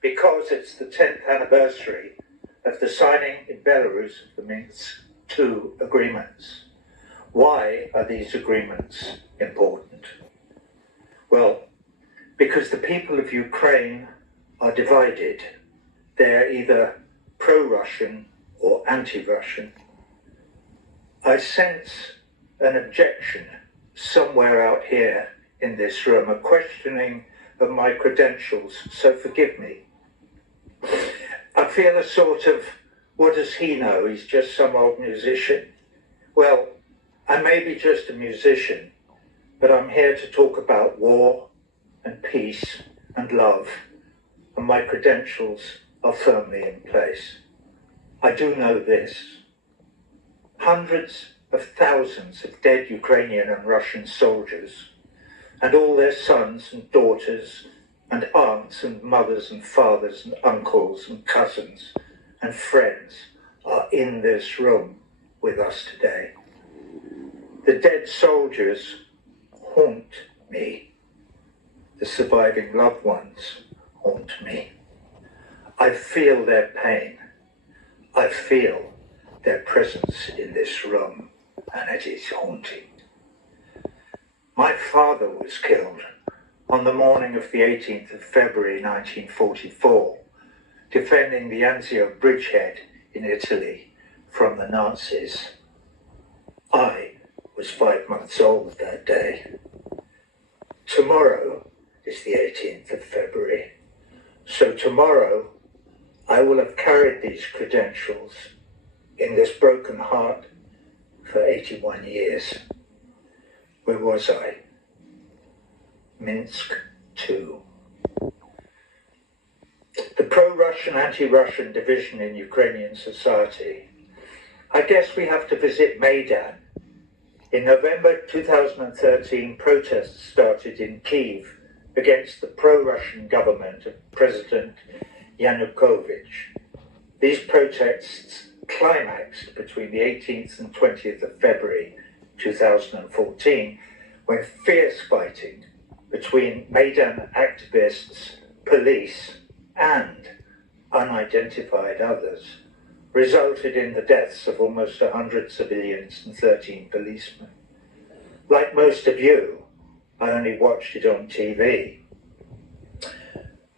because it's the 10th anniversary of the signing in Belarus of the Minsk II agreements. Why are these agreements important? Well, because the people of Ukraine are divided. They're either pro-Russian or anti-Russian. I sense an objection somewhere out here in this room, a questioning of my credentials, so forgive me. I feel a sort of, what does he know? He's just some old musician. Well, I may be just a musician, but I'm here to talk about war and peace and love, and my credentials are firmly in place. I do know this. Hundreds of thousands of dead Ukrainian and Russian soldiers, and all their sons and daughters, and aunts and mothers and fathers and uncles and cousins and friends are in this room with us today. The dead soldiers haunt me. The surviving loved ones haunt me. I feel their pain. I feel their presence in this room, and it is haunting. My father was killed on the morning of the 18th of February 1944, defending the Anzio bridgehead in Italy from the Nazis. I was 5 months old that day. Tomorrow is the 18th of February, so tomorrow I will have carried these credentials in this broken heart for 81 years. Where was I? Minsk II. The pro-Russian, anti-Russian division in Ukrainian society. I guess we have to visit Maidan. In November 2013, protests started in Kyiv against the pro-Russian government of President Yanukovych. These protests climaxed between the 18th and 20th of February 2014, when fierce fighting between Maidan activists, police, and unidentified others resulted in the deaths of almost 100 civilians and 13 policemen. Like most of you, I only watched it on TV.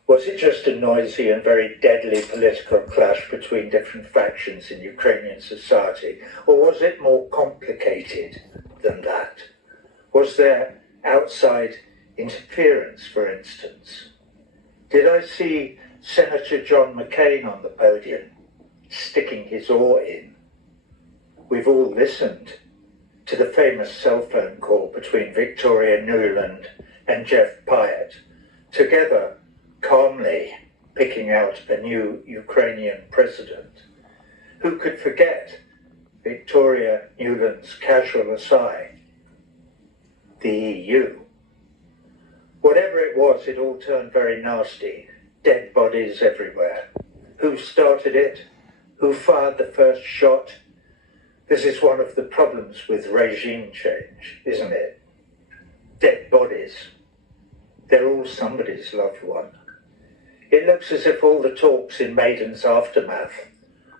Was it just a noisy and very deadly political clash between different factions in Ukrainian society, or was it more complicated than that? Was there outside interference, for instance? Did I see Senator John McCain on the podium, sticking his oar in? We've all listened to the famous cell phone call between Victoria Nuland and Jeff Pyatt, together calmly picking out a new Ukrainian president. Who could forget Victoria Nuland's casual aside? The EU. Whatever it was, it all turned very nasty. Dead bodies everywhere. Who started it? Who fired the first shot? This is one of the problems with regime change, isn't it? Dead bodies. They're all somebody's loved one. It looks as if all the talks in Maidan's aftermath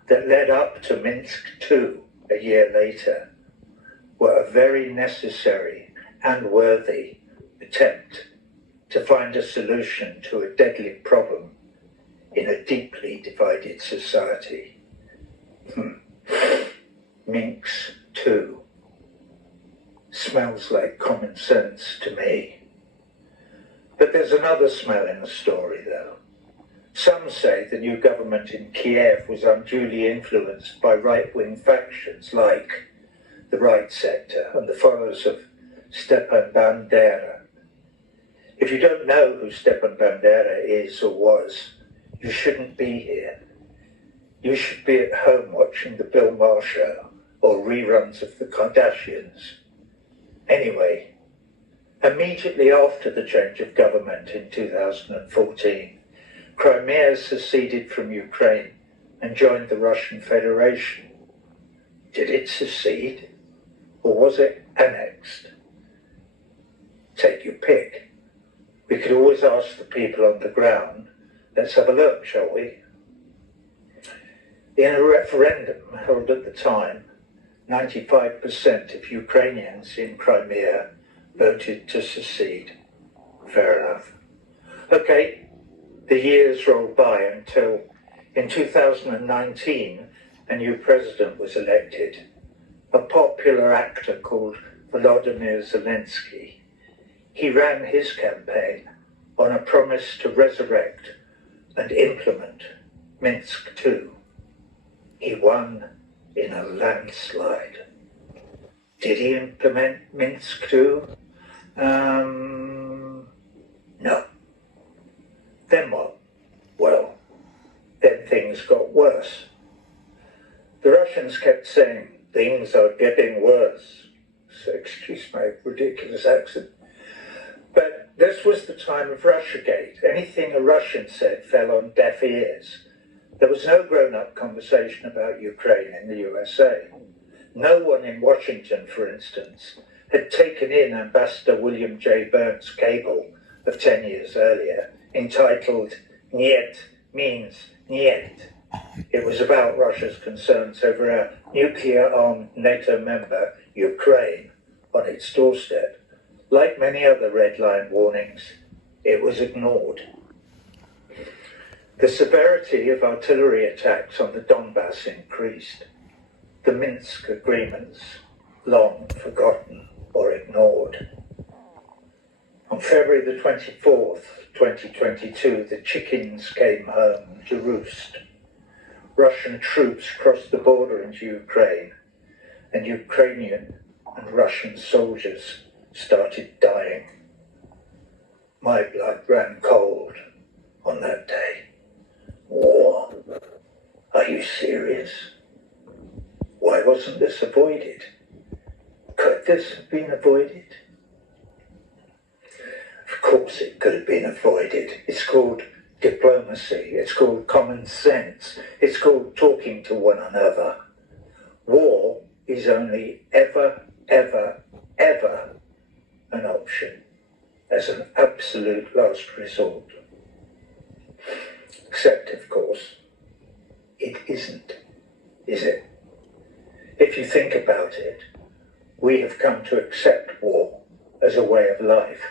that led up to Minsk II a year later were a very necessary and worthy attempt to find a solution to a deadly problem in a deeply divided society. Minsk II smells like common sense to me. But there's another smell in the story, though. Some say the new government in Kiev was unduly influenced by right-wing factions like the Right Sector and the followers of Stepan Bandera. If you don't know who Stepan Bandera is or was, you shouldn't be here. You should be at home watching the Bill Maher show or reruns of the Kardashians. Anyway, immediately after the change of government in 2014, Crimea seceded from Ukraine and joined the Russian Federation. Did it secede, or was it annexed? Take your pick. We could always ask the people on the ground, Let's have a look, shall we? In a referendum held at the time, 95% of Ukrainians in Crimea voted to secede. Fair enough. Okay, the years rolled by until in 2019 a new president was elected, a popular actor called Volodymyr Zelensky. He ran his campaign on a promise to resurrect and implement Minsk II. He won in a landslide. Did he implement Minsk II? No. Then what? Well, then things got worse. The Russians kept saying, things are getting worse. So excuse my ridiculous accent. But this was the time of Russiagate. Anything a Russian said fell on deaf ears. There was no grown-up conversation about Ukraine in the USA. No one in Washington, for instance, had taken in Ambassador William J. Burns' cable of 10 years earlier, entitled Niet means Niet. It was about Russia's concerns over a nuclear-armed NATO member, Ukraine, on its doorstep. Like many other red line warnings, it was ignored. The severity of artillery attacks on the Donbass increased. The Minsk agreements, long forgotten or ignored. On February the 24th, 2022, the chickens came home to roost. Russian troops crossed the border into Ukraine, and Ukrainian and Russian soldiers started dying. My blood ran cold on that day. War? Are you serious? Why wasn't this avoided? Could this have been avoided? Of course it could have been avoided. It's called diplomacy. It's called common sense. It's called talking to one another. War is only ever an option as an absolute last resort. Except, of course, it isn't, is it? If you think about it, we have come to accept war as a way of life.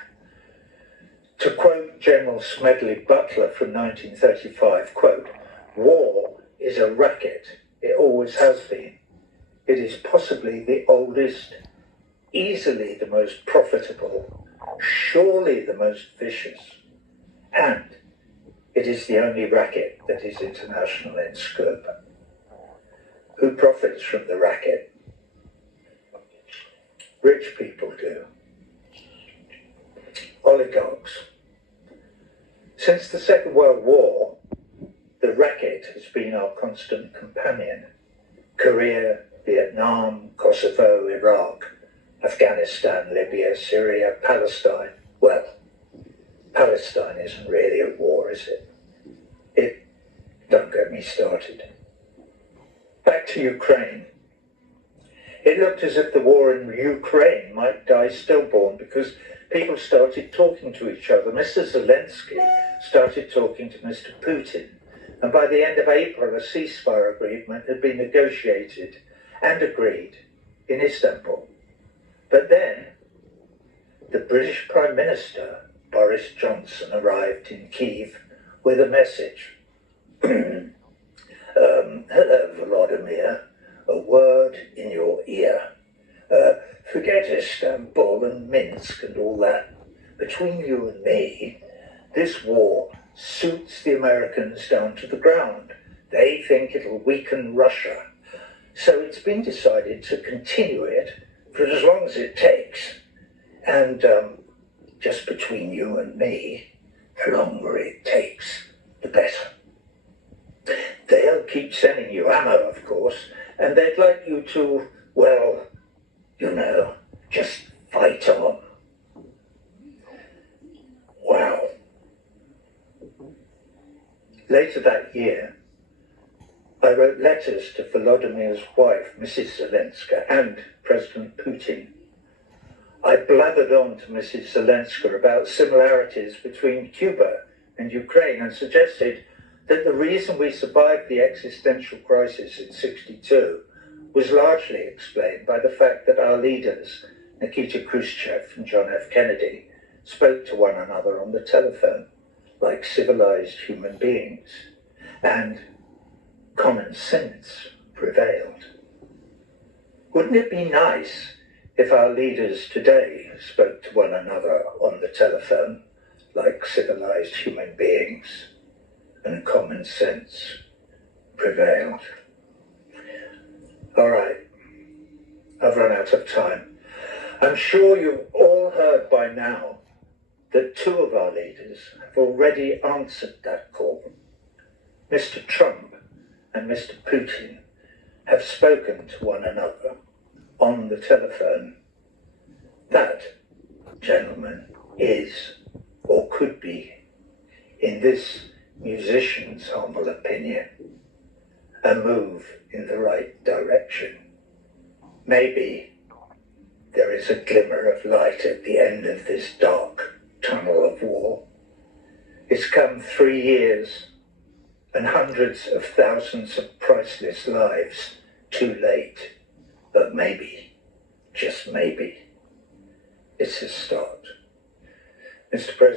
To quote General Smedley Butler from 1935, quote, war is a racket. It always has been. It is possibly the oldest, easily the most profitable, surely the most vicious, and it is the only racket that is international in scope. Who profits from the racket? Rich people do. Oligarchs. Since the Second World War, the racket has been our constant companion. Korea, Vietnam, Kosovo, Iraq, Afghanistan, Libya, Syria, Palestine. Well, Palestine isn't really a war, is it? Don't get me started. Back to Ukraine. It looked as if the war in Ukraine might die stillborn because people started talking to each other. Mr. Zelensky started talking to Mr. Putin. And by the end of April, a ceasefire agreement had been negotiated and agreed in Istanbul. But then, the British Prime Minister, Boris Johnson, arrived in Kyiv with a message. Hello, Volodymyr. A word in your ear. Forget Istanbul and Minsk and all that. Between you and me, this war suits the Americans down to the ground. They think it'll weaken Russia. So it's been decided to continue it for as long as it takes. And just between you and me, the longer it takes, the better. They'll keep sending you ammo, of course, and they'd like you to, well, you know, just fight on. Wow. Later that year, I wrote letters to Volodymyr's wife, Mrs. Zelenska, and President Putin. I blathered on to Mrs. Zelenska about similarities between Cuba and Ukraine and suggested that the reason we survived the existential crisis in '62 was largely explained by the fact that our leaders, Nikita Khrushchev and John F. Kennedy, spoke to one another on the telephone like civilized human beings, and common sense prevailed. Wouldn't it be nice if our leaders today spoke to one another on the telephone like civilized human beings and common sense prevailed? All right, I've run out of time. I'm sure you've all heard by now that two of our leaders have already answered that call. Mr. Trump and Mr. Putin have spoken to one another on the telephone. That, gentlemen, is, or could be, in this musician's humble opinion, a move in the right direction. Maybe there is a glimmer of light at the end of this dark tunnel of war. It's come 3 years and hundreds of thousands of priceless lives too late. But maybe, just maybe, it's a start. Mr. President,